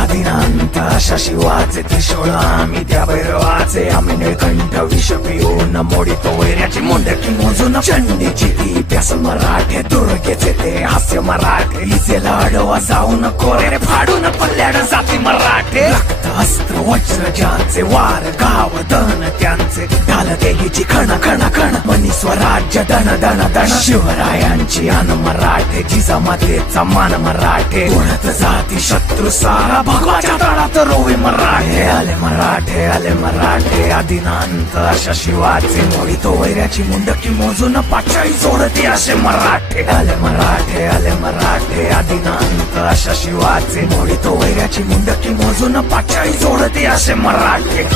आदिनांत अशा शिवाचे त्रिशूळ आम्ही त्या भैरवाचे आम्ही निळकंठ विष पिऊन मोडीतो वैऱ्याची मुंडकी मोजून चंडीची ती प्यास मराठे दुर्गेचे ते हास्य मराठे लिसेला अडवा जाऊन कोरे फाडून पल्ल्याड जाती मराठे रक्त अस्त्र वज्र ज्यांचे वार गाव दन त्यांचे ढाल देगीची खण खण खण मनी स्वराज्य दन दन दन शिवरायांची अन मराठे जिजामातेचा मान मराठे उडत जाती शत्रू सारा भगवाच्या तळात रोवे मराठे आले मराठे आदिनांत अशा शिवाचे मोडीतो वैऱ्याची मुंडकी मोजून पाचाळी जोडते असे मराठे आले मराठे आदिनांत अशा शिवाचे मोडीतो वैऱ्याची मुंडकी मोजून पाचाळी जोडते असे मराठे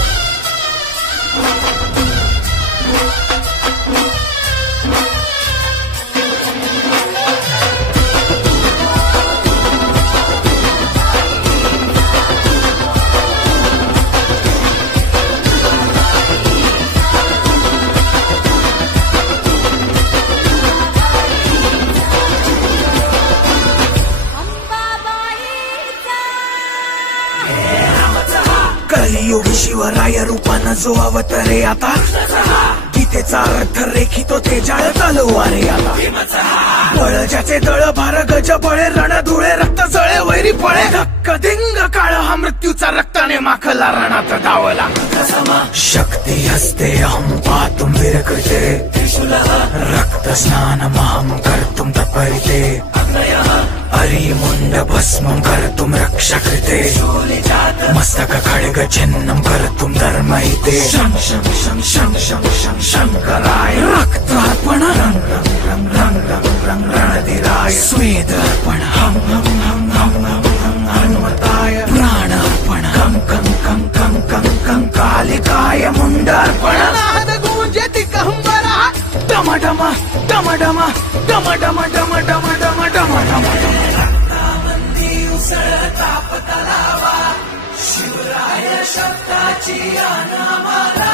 कलियुगी शिवराय रूपानं जो अवतरे आता गीतेचा अर्थ रेखितो ते जाळ तलवारे आता बळ ज्याचे दळ भार गज बळे रण धुळे रक्त जळे वैरी पळे धक्क धिंग काळ हा मृत्यूचा रक्ताने माखला रणात धावला शक्ती हस्ते अहम पातुम विरकृते रक्त स्नान महम कर्तुम तत्परिते हरि मुंड भस्मं कर्तुम रक्षा कृते मस्तक खड्ग छिन्नं कर्तुम धर्महिते शं शं शं शं शं शं शंकराय रक्तार्पण रंग रंग रंग रंग रंग रंग रणधीराय स्वेदार्पण हम हम हम हम हम हम हनुमताय प्राणार्पण कं कं कं कं कं कं कालिकाय मुंडार्पण नाद गूंजति कहंबरा डम डम डम डम डम डम डम डम डम डम डम उसळता पतलावा शिवराय शब्दाची आन आम्हाला